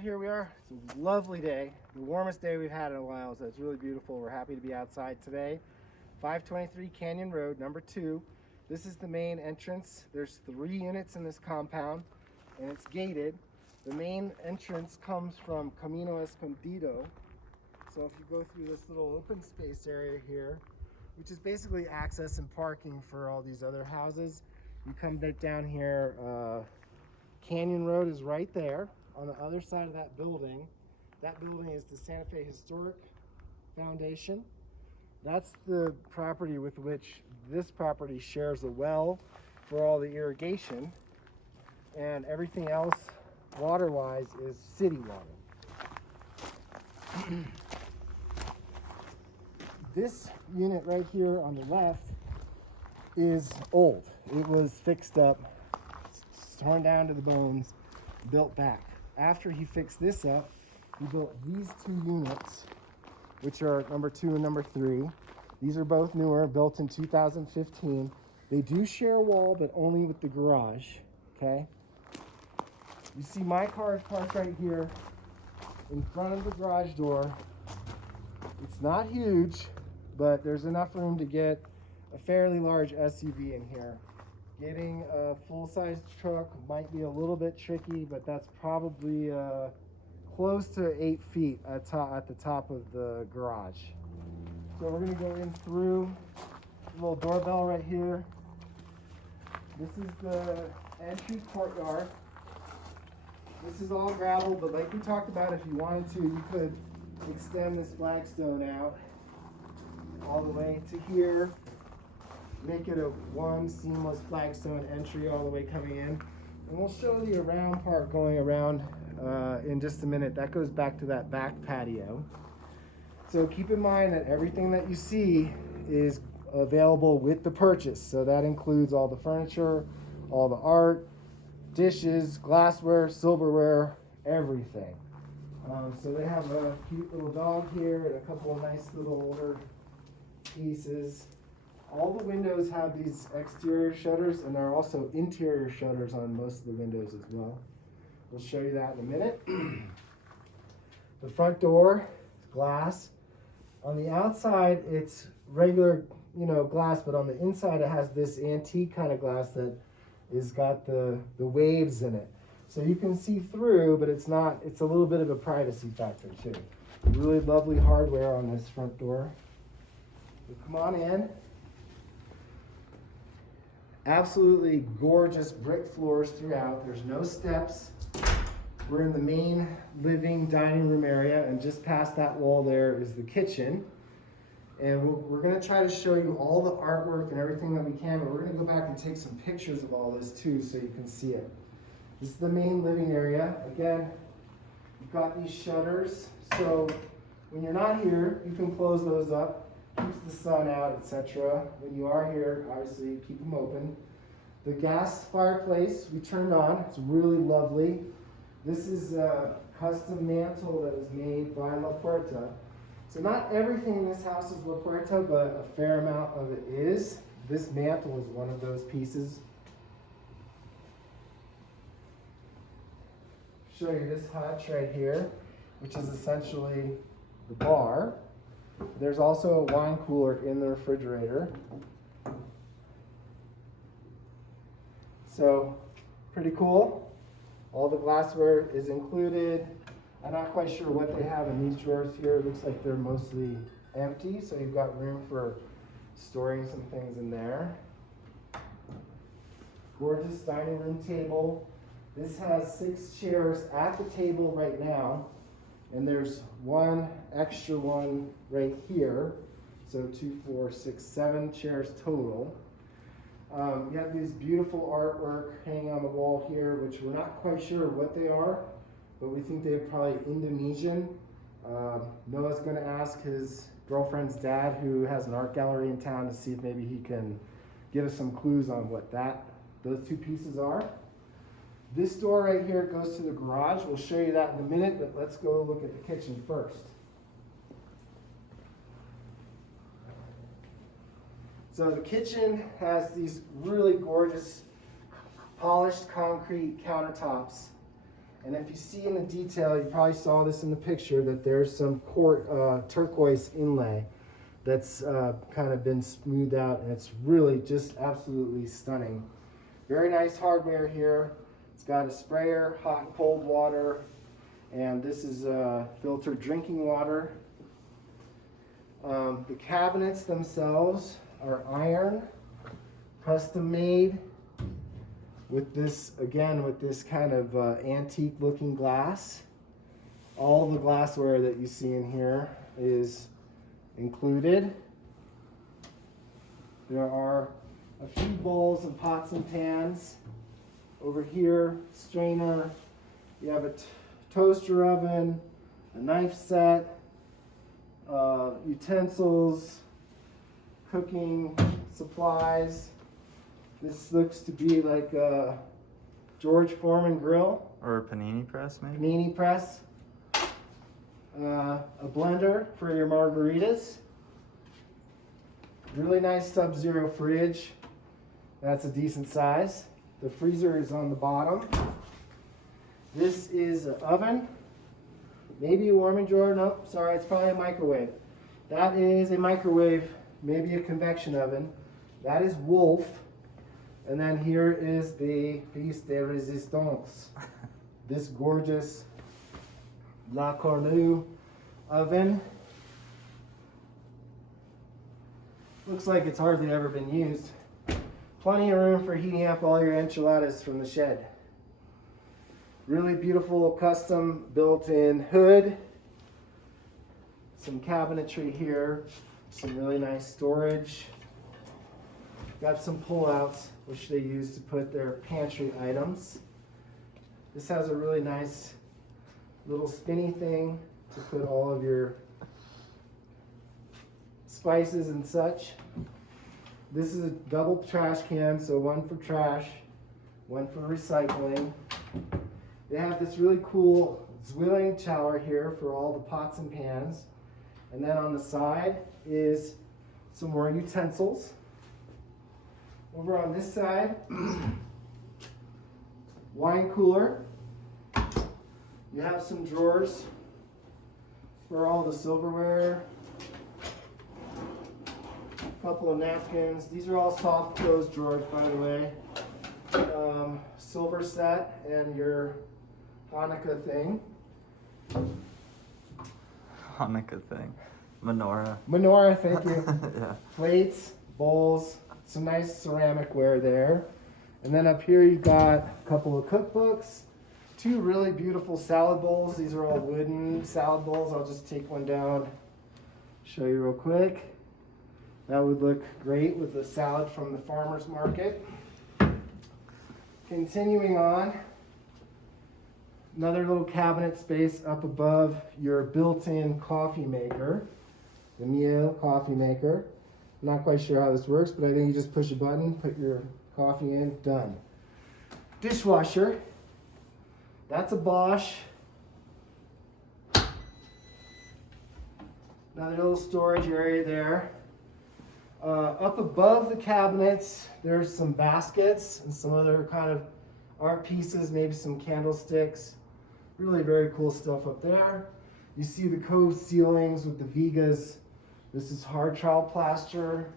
outside, here we are. It's a lovely day, the warmest day we've had in a while, so it's really beautiful. We're happy to be outside today. 523 Canyon Road, number 2. This is the main entrance. There's 3 units in this compound, and it's gated. The main entrance comes from Camino Escondido. So if you go through this little open space area here, which is basically access and parking for all these other houses, you come down here. Canyon Road is right there on the other side of that building. That building is the Santa Fe Historic Foundation. That's the property with which this property shares a well for all the irrigation, and everything else water-wise is city water. This unit right here on the left is old. It was fixed up, torn down to the bones, built back. After he fixed this up, he built these 2 units, which are number 2 and number 3. These are both newer, built in 2015. They do share a wall, but only with the garage, okay? You see my car is parked right here in front of the garage door. It's not huge, but there's enough room to get a fairly large SUV in here. Getting a full-size truck might be a little bit tricky, but that's probably close to 8 feet at the top of the garage. So we're going to go in through the little doorbell right here. This is the entry courtyard. This is all gravel, but like we talked about, if you wanted to, you could extend this flagstone out all the way to here. Make it a one seamless flagstone entry all the way coming in. And we'll show the around part going around in just a minute. That goes back to that back patio. So keep in mind that everything that you see is available with the purchase. So that includes all the furniture, all the art, dishes, glassware, silverware, everything. So they have a cute little dog here and a couple of nice little older pieces. All the windows have these exterior shutters, and there are also interior shutters on most of the windows as well. We'll show you that in a minute. The front door is glass. On the outside, it's regular, glass, but on the inside, it has this antique kind of glass that is got the waves in it. So you can see through, but it's a little bit of a privacy factor too. Really lovely hardware on this front door. So come on in. Absolutely gorgeous brick floors throughout. There's no steps. We're in the main living dining room area, and just past that wall there is the kitchen. And we're going to try to show you all the artwork and everything that we can, but we're going to go back and take some pictures of all this too so you can see it. This is the main living area. Again, you've got these shutters, so when you're not here, you can close those up. Keeps the sun out, etc. When you are here, obviously keep them open. The gas fireplace we turned on. It's really lovely. This is a custom mantle that was made by La Puerta. So not everything in this house is La Puerta, but a fair amount of it is. This mantle is one of those pieces. Show you this hutch right here, which is essentially the bar. There's also a wine cooler in the refrigerator. So, pretty cool. All the glassware is included. I'm not quite sure what they have in these drawers here. It looks like they're mostly empty, so you've got room for storing some things in there. Gorgeous dining room table. This has 6 chairs at the table right now. And there's one extra one right here. So 2, 4, 6, 7 chairs total. You have these beautiful artwork hanging on the wall here, which we're not quite sure what they are, but we think they're probably Indonesian. Noah's going to ask his girlfriend's dad, who has an art gallery in town, to see if maybe he can give us some clues on what those 2 pieces are. This door right here goes to the garage. We'll show you that in a minute, but let's go look at the kitchen first. So the kitchen has these really gorgeous polished concrete countertops. And if you see in the detail, you probably saw this in the picture, that there's some turquoise inlay that's kind of been smoothed out, and it's really just absolutely stunning. Very nice hardware here. It's got a sprayer, hot and cold water, and this is filtered drinking water. The cabinets themselves are iron, custom made, with this, again, with this kind of antique looking glass. All the glassware that you see in here is included. There are a few bowls and pots and pans. Over here, strainer. You have a toaster oven, a knife set, utensils, cooking supplies. This looks to be like a George Foreman grill. Or a panini press, maybe? Panini press. A blender for your margaritas. Really nice Sub-Zero fridge. That's a decent size. The freezer is on the bottom. This is an oven. Maybe a warming drawer. Nope, sorry, it's probably a microwave. That is a microwave, maybe a convection oven. That is Wolf. And then here is the piece de resistance. This gorgeous La Cornue oven. Looks like it's hardly ever been used. Plenty of room for heating up all your enchiladas from the shed. Really beautiful custom built-in hood. Some cabinetry here. Some really nice storage. Got some pull-outs, which they use to put their pantry items. This has a really nice little spinny thing to put all of your spices and such. This is a double trash can, so one for trash, one for recycling. They have this really cool Zwilling shower here for all the pots and pans. And then on the side is some more utensils. Over on this side, wine cooler. You have some drawers for all the silverware. A couple of napkins. These are all soft close drawers, by the way. Silver set and your Hanukkah thing. Hanukkah thing. Menorah. Menorah, thank you. Yeah. Plates, bowls, some nice ceramic ware there. And then up here you've got a couple of cookbooks, two really beautiful salad bowls. These are all wooden salad bowls. I'll just take one down, show you real quick. That would look great with the salad from the farmer's market. Continuing on, another little cabinet space up above your built-in coffee maker, the Miele coffee maker. I'm not quite sure how this works, but I think you just push a button, put your coffee in, done. Dishwasher, that's a Bosch. Another little storage area there. Up above the cabinets, there's some baskets and some other kind of art pieces, maybe some candlesticks. Really very cool stuff up there. You see the cove ceilings with the vigas. This is hard trowel plaster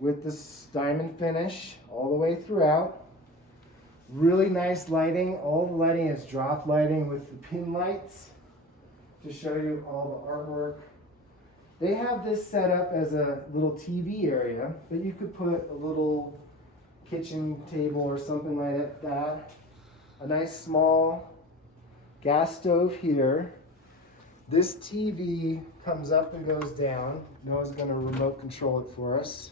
with this diamond finish all the way throughout. Really nice lighting. All the lighting is drop lighting with the pin lights to show you all the artwork. They have this set up as a little TV area, but you could put a little kitchen table or something like that. A nice small gas stove here. This TV comes up and goes down. Noah's going to remote control it for us.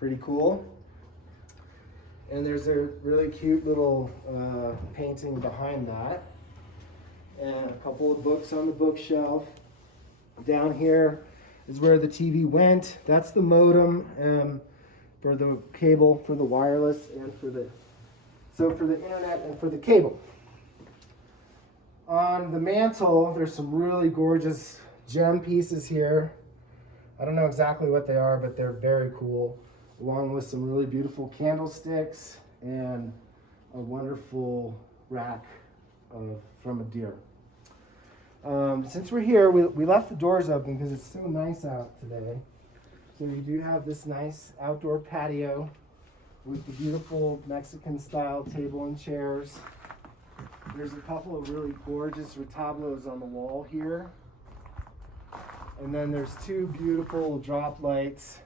Pretty cool. And there's a really cute little painting behind that. And a couple of books on the bookshelf. Down here is where the TV went. That's the modem for the cable, for the wireless, and for the internet and for the cable. On the mantle, there's some really gorgeous gem pieces here. I don't know exactly what they are, but they're very cool, along with some really beautiful candlesticks and a wonderful rack from a deer. Since we're here, we left the doors open because it's so nice out today. So you do have this nice outdoor patio with the beautiful Mexican style table and chairs. There's a couple of really gorgeous retablos on the wall here. And then there's two beautiful drop lights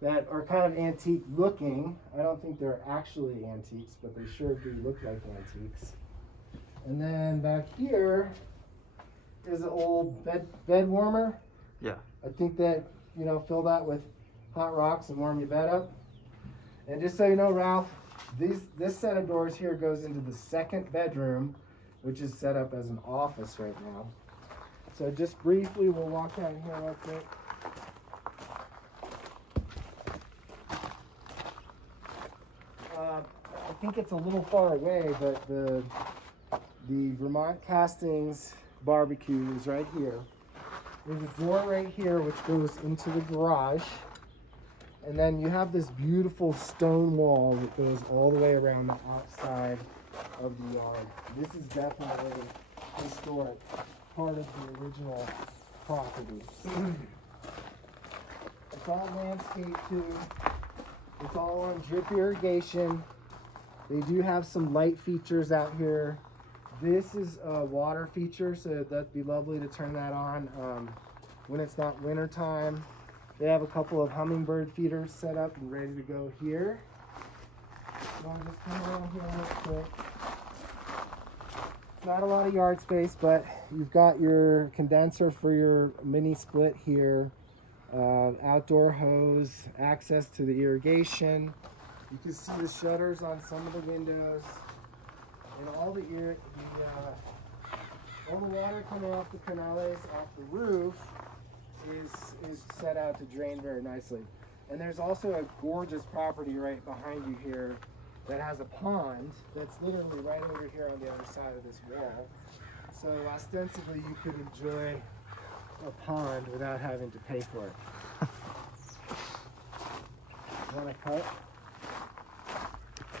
that are kind of antique looking. I don't think they're actually antiques, but they sure do look like antiques. And then back here is an old bed warmer. Yeah. I think that, fill that with hot rocks and warm your bed up. And just so you know, Ralph, this set of doors here goes into the second bedroom, which is set up as an office right now. So just briefly, we'll walk down here real quick. I think it's a little far away, but the Vermont Castings barbecue is right here. There's a door right here which goes into the garage. And then you have this beautiful stone wall that goes all the way around the outside of the yard. This is definitely historic, part of the original property. It's all landscaped too. It's all on drip irrigation. They do have some light features out here. This is a water feature, so that'd be lovely to turn that on when it's not winter time. They have a couple of hummingbird feeders set up and ready to go here. So I'll just come around here real quick. Not a lot of yard space, but you've got your condenser for your mini split here, outdoor hose, access to the irrigation. You can see the shutters on some of the windows, and all the water coming off the canales off the roof is set out to drain very nicely. And there's also a gorgeous property right behind you here that has a pond that's literally right over here on the other side of this wall. So ostensibly you could enjoy a pond without having to pay for it. Want to cut?